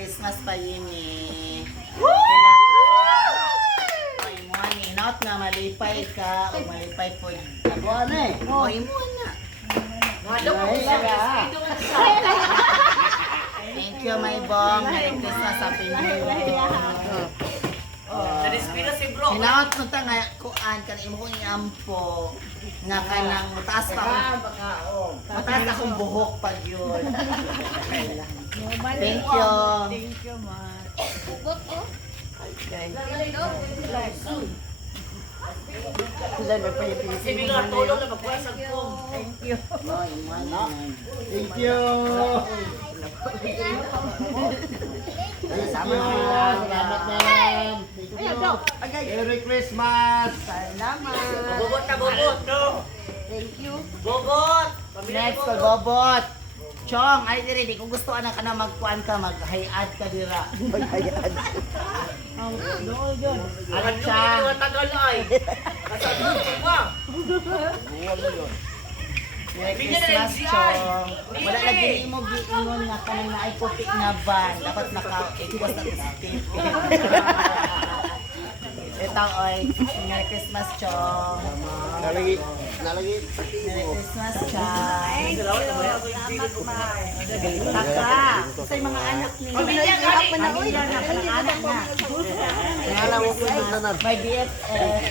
Christmas pa yun eh. Oy, mo ni not nga malipay ka o malipay po. Buwan eh. Oy, mo na. Thank you, my bong. Merry Christmas, Happy New Year. Nadispira si bro. Hinaot mo ta nga kuan kan imo kong iampo nga kanang mataas pa mataas akong buhok pag yun. Thank you. Thank you, ma. Si Bigar tulong na magwasag ko. Thank you. Oy, mo. Thank you. Sama naman. Salamat ma'am. Thank you. Merry Christmas. Bobot na bobot. Thank you. Bobot. Next ko bobot. Chong, ay dire di ko gusto ana ka na magkuan ka mag-hayad ka dira. Mag-hayad. Doon yun. Alam niyo yung tagal ay. Kasama ko ba? Merry Bigyan na Christmas, rin Chong. siya. Wala lagi mo giingon nga kanang naay puti na van. Dapat naka-iwas na tip. Ito, oy. Merry Christmas, Chong. Nalagi. Merry Christmas, Chong. Salamat ma. Taka. Sa mga anak nila. Pamilya na, kanang anak na. Ngala mo ko yung tanan. My BFF.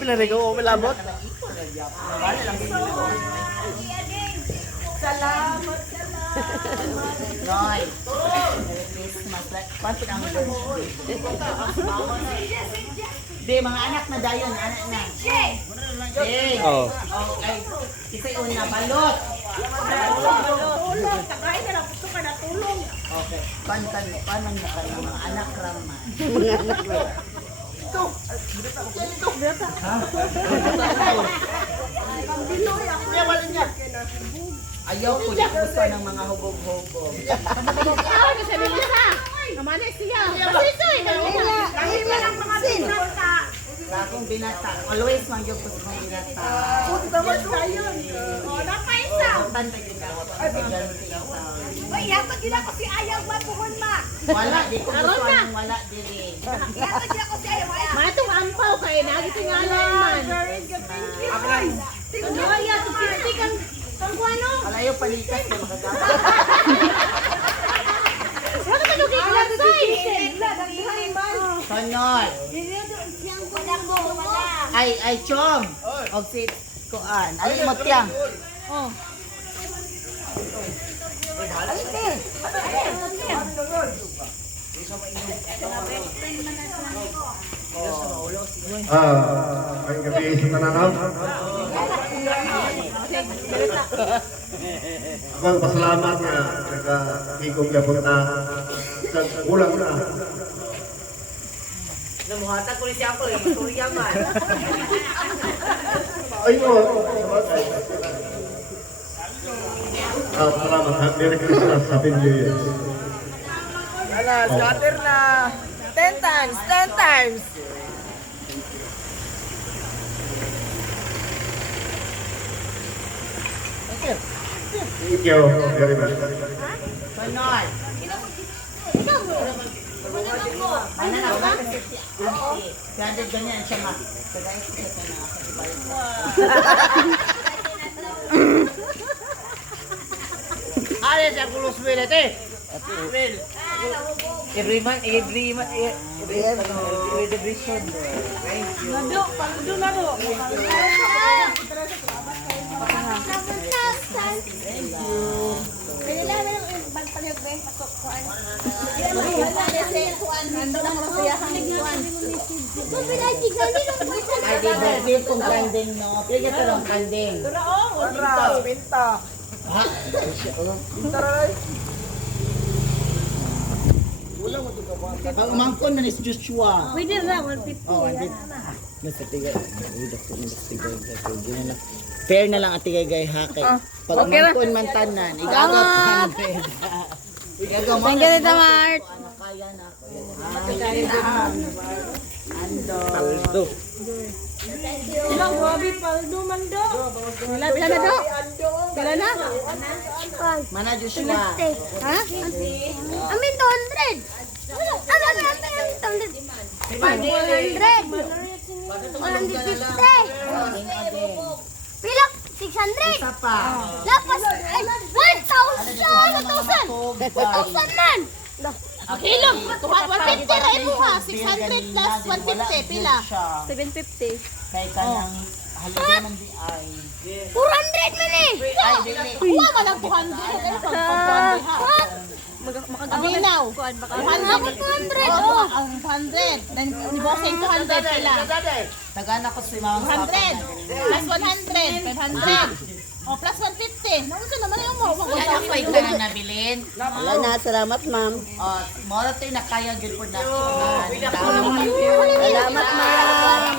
Pinarigo ko milabot. Noy. Merry Christmas. Pantin ang Di, mga anak na dayon. Anak na. Di. Oh. Okay. Kisa'y una, balot. Tulong. Takain na lang. Gusto ka na tulong. Okay. Pantan na kayo, mga anak raman. Ayaw ko di gusto ng mga hubog-hubog. Kasi nilisa. Namanis siya. Pasisoy. Kahit yan ang mga binata. Akong binata. Always man yung gusto kong binata. Tapos na yun. O, napaisa. Tantay din ako. Uy, yaman din ako si Ayaw Mapuhon, ma. Wala, di ko gusto ng wala dili. Yaman din ako si Ayaw. Matong ampaw kayo. Nagitingalan man. Very good. Thank you, guys. Thank you. Ay, tupisti kang kuano. Alayo palikas na magagawa. Wala ka nung kiklasay. Sonol. Ay, Chong. Og si Kuan. Ay, mo tiyang. Oh. Ay gabi sa tananaw. Ako pasalamat nga nagkikog labot na sa kulang na. Namuhatag ko rin siya ako eh. Surya man. Ay oo. Salamat. Merry Christmas. Happy New Year. Ala, scatter na. 10 times, 10 times. Thank you very much. Sonol. Ano na ba? Kasi ganyan siya ma. Kagaya ko sa na sa ibay. Ano siya kulos bilet eh? Every division. Nado, pagdo na do. Kaya lang yung bagpalyog ba yung pasok kuan. Ay, di ba? Di kong kanding, no? Pili ka ng kanding. Pinta. Ha? Pag umangkon na ni si Joshua. Pwede na, 150. Oh, andit. Nasa tigay. Fair na lang at tigay hake. Pag umangkon man tanan, igagaw ka ng Igagaw mo. Thank you, Tita Mart. Ano kaya na ako. Ando. Ilang grabe pa duman do. Pila na do? Pila na? Mana Joshua. Ha? Amin 200. Ano na amin 150. Pila 600. Isa pa. Lapas ay 1,000 man. Kilo. 150 ra imo ha. 600 plus 150 pila. 750. Kay kanang halaga man di ay. 400 man eh. Ay, dili. Kuha man ang 200 ha. Makaginaw. 200. 200. Oh, ang 100. Then ibosing 200 pila. Tagana ko si Mama 100 plus 100, 500. Oh, plus 150. Naunsa naman yung mo? Kaya ako yung kanang nabilin. Wala na, salamat ma'am. Mora tayo na kaya yun po na. Salamat ma'am.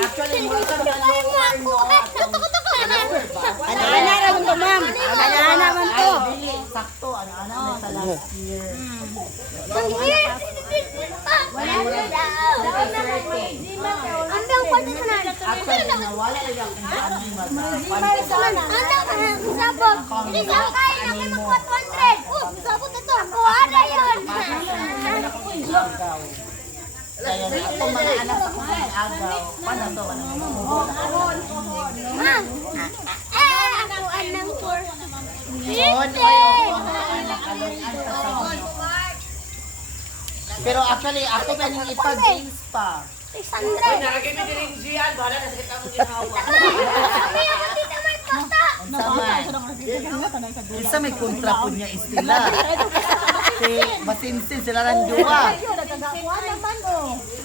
Actually, mora tayo na Ana-ana naman to ma'am. Ana-ana naman to. Ay, dili. Sakto. Ano may sa last year. Andang pwede sa nan. Actually, nawala lang yung ano yung Andang sabog. Hindi sa kaya na kayo magkuha 200. Oh, sabog ito. Kuha na yun. Kaya na ako mga anak ako mga agaw. Paano to? Ma'am. Ako anang 450. Pero actually, ako ba yung ipag-games pa? 600. Nalagay mo din Gian, bahala na sakit ako ginawa. Kami ang dito may pata. Isa may kontra po niya istila. Si Basinsin sila ng duwa. Ayun, nagkagawa naman oh.